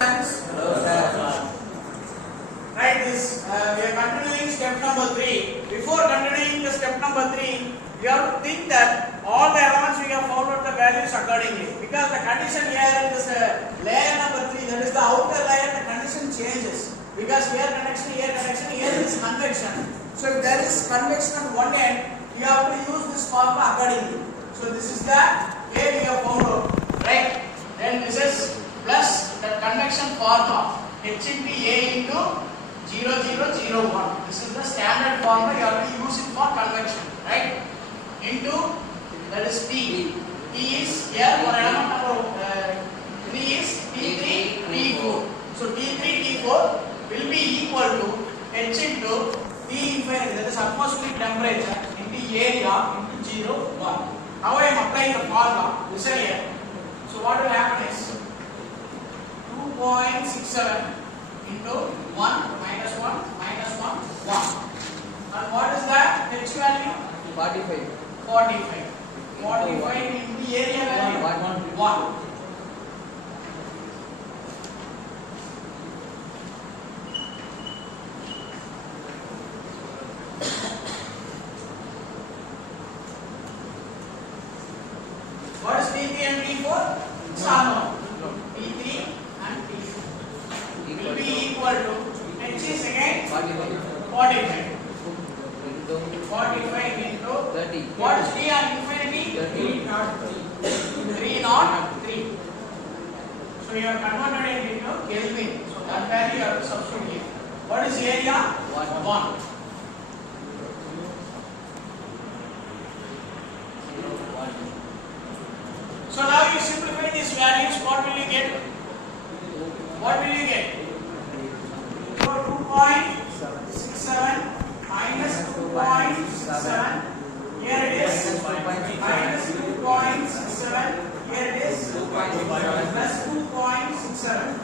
Right, this we are continuing step number 3. Before continuing the step number 3, you have to think that all the elements we have found out the values accordingly. Because the condition here in this layer number 3, that is the outer layer, the condition changes. Because here convection, here is convection. So if there is convection at one end, you have to use this formula accordingly. So this is the way we have found out, right? Then this is plus the convection formula H into A into 0001. This is the standard formula you have to use it for convection, right? Into that is T. T is here for element number 3 is T3 T4. So T3 T4 will be equal to H into T infinity, that is atmospheric temperature, into area into 0, 1. Now I am applying the formula. Listen here. So what will happen is 2.67 into 1 minus 1 minus 1 1. And what is that H value? 45. 45 into the area value 1. What is T3 and T4? It's unknown. T3 and T4 will be equal to H is again 45. 45 into 30. What is T and infinity? 303. So you have converted it into Kelvin. So that value you have to substitute here. What is area? 1. So now you simplify these values. What will you get? What will you get? So 2.67 minus 2.67. Here it is. Minus 2.67. Here it is. Plus 2.67.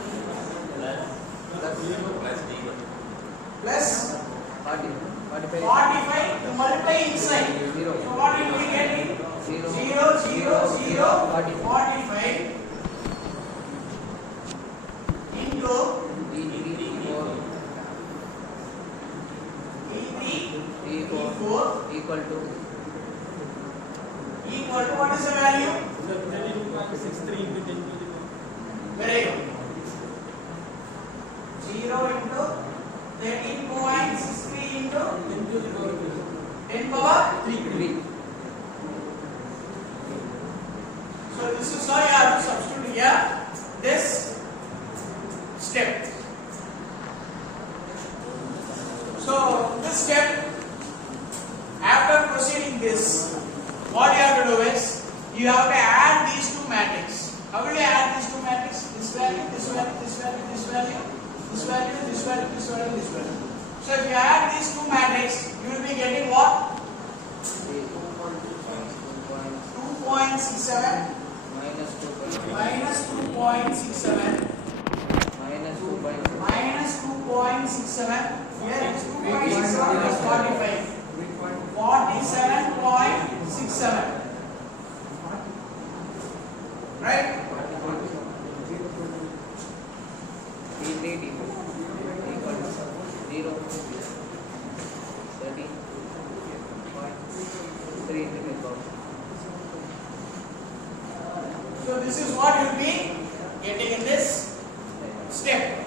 Plus 45 to multiply inside. So what will we get? 0, 0, 0, 45 into T4 equal to what is the value? 13.63 into 10 to the Very good. 0 into 13.63 into 10 power 3. So this is how you have to substitute here this step. So this step, after proceeding this, what you have to do is you have to add these two matrices. How will you add these two matrices? This value, this value, this value, this value, this value, this value, this value, this value. So if you add these two matrices, you will be getting what? 2.67 minus 2.67 minus 2.67. Here it's 2.67 plus 45. 47.67. Right? T3 equal to 0, 13.3 into the power. So this is what you will be getting in this step.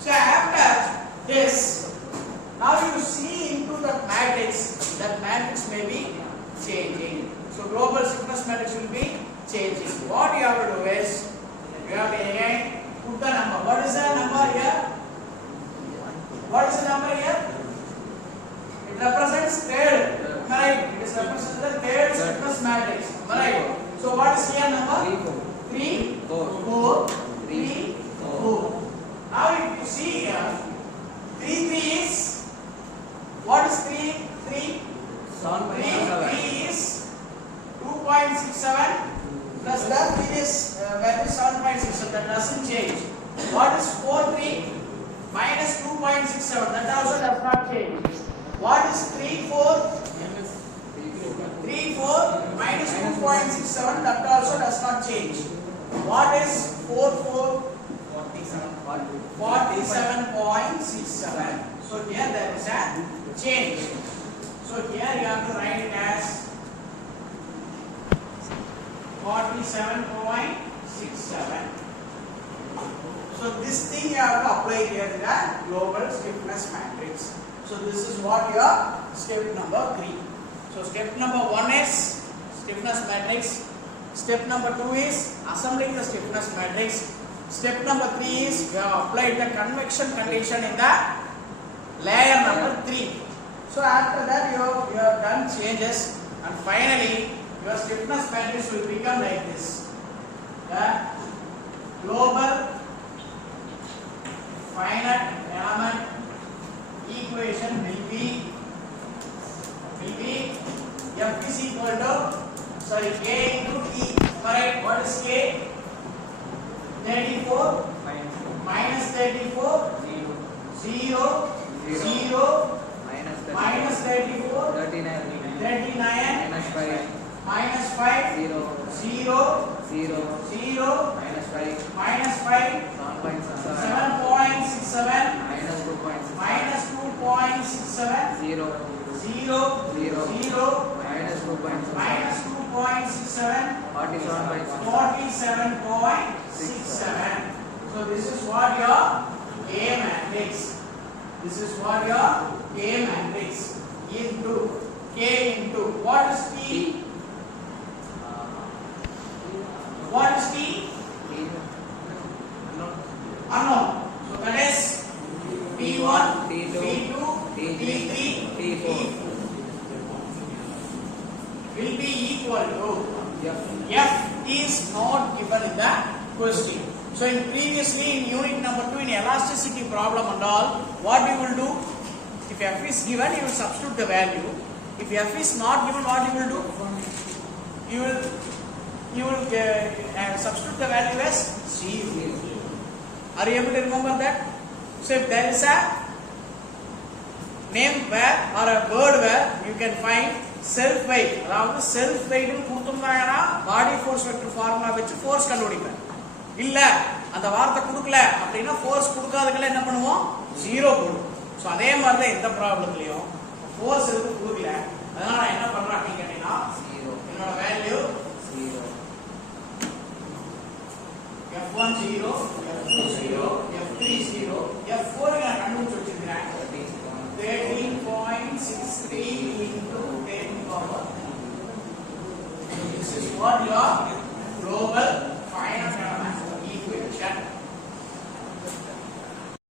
So after this, now you see into the matrix, that matrix may be changing. So global stiffness matrix will be changing. What you have to do is, you have to again put the number. What is the number here? What is the number here? It represents third. Am I right? It is representing the third stiffness matrix. Am I right? So what is here number? 3, 4, 3, 4. Now if you see here, 3 is, what is 3? 3 is 2.67 plus the previous value 7.67, that doesn't change. What is 4 minus 2.67, that also does not change. What is 3 minus 2.67, that also does not change. What is 4 47.67. So here there is a change. So here you have to write it as 47.67. So this thing you have to apply here in the global stiffness matrix. So this is what your step number 3. So step number 1 is stiffness matrix. Step number 2 is assembling the stiffness matrix. Step number 3 is you have applied the convection condition in the layer number 3. So after that you have done changes, and finally your stiffness matrix will become like this. The global finite element equation will be F is equal to K into T. Correct? What is K? 34 minus 34 0 minus 34 39 minus 5 0 minus 5 7.67 minus 2.67 0 minus 2.67 47.67. So this is what your K matrix. This is what your K matrix into K into what is T? What is T? Unknown. So that is T1, T2, T3, T4 will be equal to F is not given in the question. So in previously in unit number 2 in elasticity problem and all, what you will do? If F is given, you will substitute the value. If F is not given, what you will do? You will substitute the value as 0. Are you able to remember that? So if there is a name where or a word where you can find self weight, அதாவது self weight னு கொடுத்துட்டாங்கன்னா body force vector formula வச்சு force கண்டுபிடிப்பேன். இல்ல அந்த வார்த்தை கொடுக்கல அப்படினா force கொடுக்காததுல என்ன பண்ணுவோம்? 0 போடுவோம். சோ அதே மாதிரி தான் இந்த ப்ராப்ளம்லயும் force எதுக்கு கொடுக்கல. அதனால நான் என்ன பண்றேன் அப்படி கேட்டீங்கன்னா 0 என்னோட value 0 F1 0 F2 0 F3 0 F4 நான் கண்டுபிடிச்சு வச்சிருக்கேன் 13.63 into 10 power. This is what your global